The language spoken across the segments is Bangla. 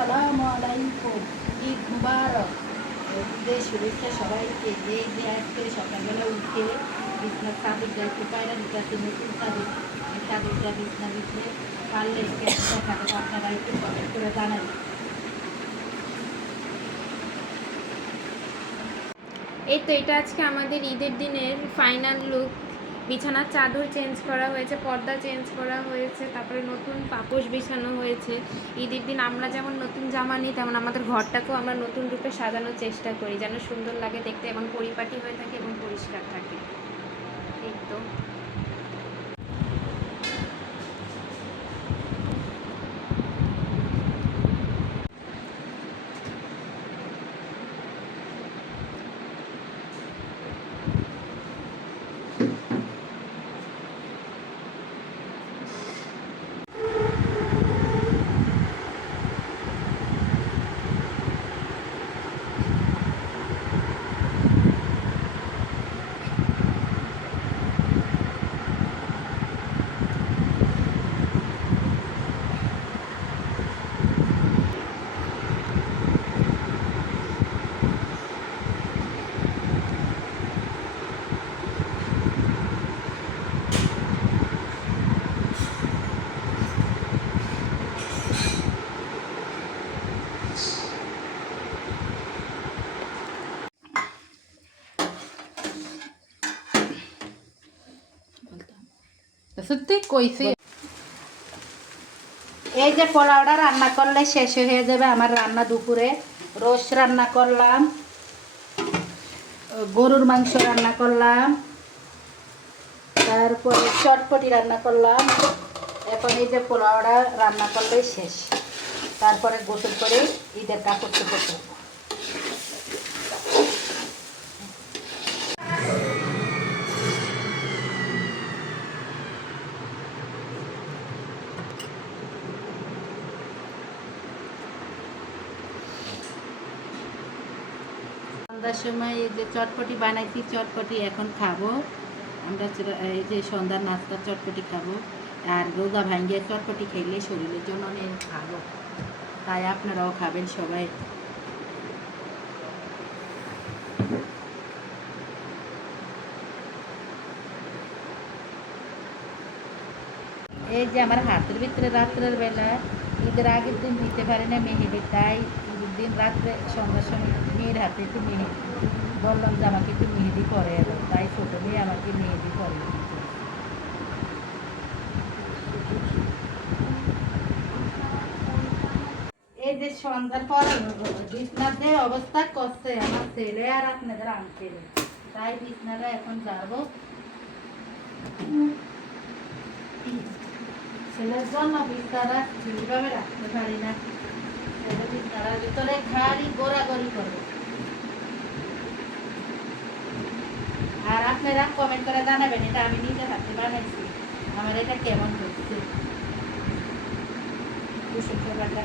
আসসালামু আলাইকুম, ঈদ মুবারক। ঈদের শুভেচ্ছা সবাইকে। এই যে আজকে সকালবেলা উঠে বিছনার চাদরটা একটু পায়রা দিতে নতুন চাদর, এই চাদরটা বিছনা দিতে পারলে দেখা যাবে। আপনারা একটু কমেন্ট করে জানাবেন। এই তো এটা আজকে আমাদের ঈদের দিনের ফাইনাল লুক। বিছানার চাদর চেঞ্জ করা হয়েছে, পর্দা চেঞ্জ করা হয়েছে, তারপরে নতুন পাপোশ বিছানো হয়েছে। ঈদের দিন আমরা যেমন নতুন জামা নিই, তেমন আমাদের ঘরটাকেও আমরা নতুন রূপে সাজানোর চেষ্টা করি, যেন সুন্দর লাগে দেখতে এবং পরিপাটি হয়ে থাকে এবং পরিষ্কার থাকে। এই তো সত্যি কইছি। এই যে পোলাওটা রান্না করলে শেষ হয়ে যাবে আমার রান্না। দুপুরে রোস্ট রান্না করলাম, গরুর মাংস রান্না করলাম, তারপরে চটপটি রান্না করলাম। এখন এই যে পোলাওটা রান্না করলেই শেষ। তারপরে গোসল করে ঈদের কাপড় চোপড় করবো। সন্ধ্যার সময় এই যে চটপটি বানাইছি, চটপটি এখন খাবো আমরা। এই যে সন্ধ্যার নাস্তা চটপটি খাবো। আর রোজা ভাঙ্গিয়ে চটপটি খেলে শরীরের জন্য অনেক ভালো, তাই আপনারাও খাবেন সবাই। এই যে আমার হাতের ভিতরে রাত্রের বেলা ঈদের আগের দিন দিতে পারি না মেহেদি, তাই ঈদের দিন রাত্রে সন্ধ্যার সময় মেয়ের হাতে একটু মেহেদি বললাম যে আমাকে একটু মেহেদি করে এলো, তাই ছোটো মেয়ে আমাকে মেহেদি করে দিত। এই যে সন্ধ্যার পর বিছনার যে অবস্থা করছে আমার ছেলে আর আপনাদের আনছিল, তাই বিছনাটা এখন যাবো। ছেলের জন্য বিছনাটা ঠিকভাবে রাখতে পারি না, ছেলে বিছনাটার ভিতরে খালি গোড়াগড়ি করবে। আর আপনারা কমেন্ট করে জানাবেন এটা আমি নিজে হাতে বানাইছি, আমার এটা কেমন হচ্ছে কুসুম খাবারটা।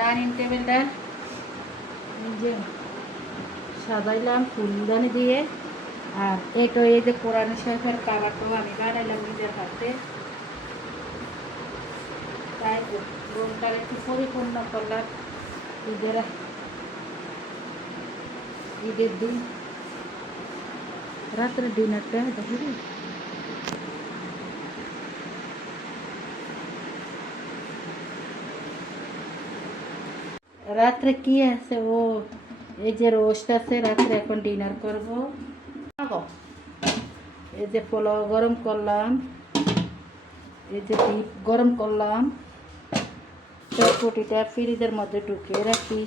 ডাইনিং টেবিলটা যে সাজাইলাম ফুলদানি দিয়ে। আর এটা এই যে কোরআন শরীফের কাভারটাও আমি বানাইলাম নিজের হাতে, তাই রুমটা একটু পরিপূর্ণ করলাম ঈদের দিন রাত্রে ডিনারটা দেখি। রাত্রে কি আছে, ও এই যে রোস্ট আছে, রাত্রে এখন ডিনার করব। এই যে পোলাও গরম করলাম, এই যে ডিপ গরম করলাম, চটপটিটা ফ্রিজের মধ্যে ঢুকিয়ে রাখি।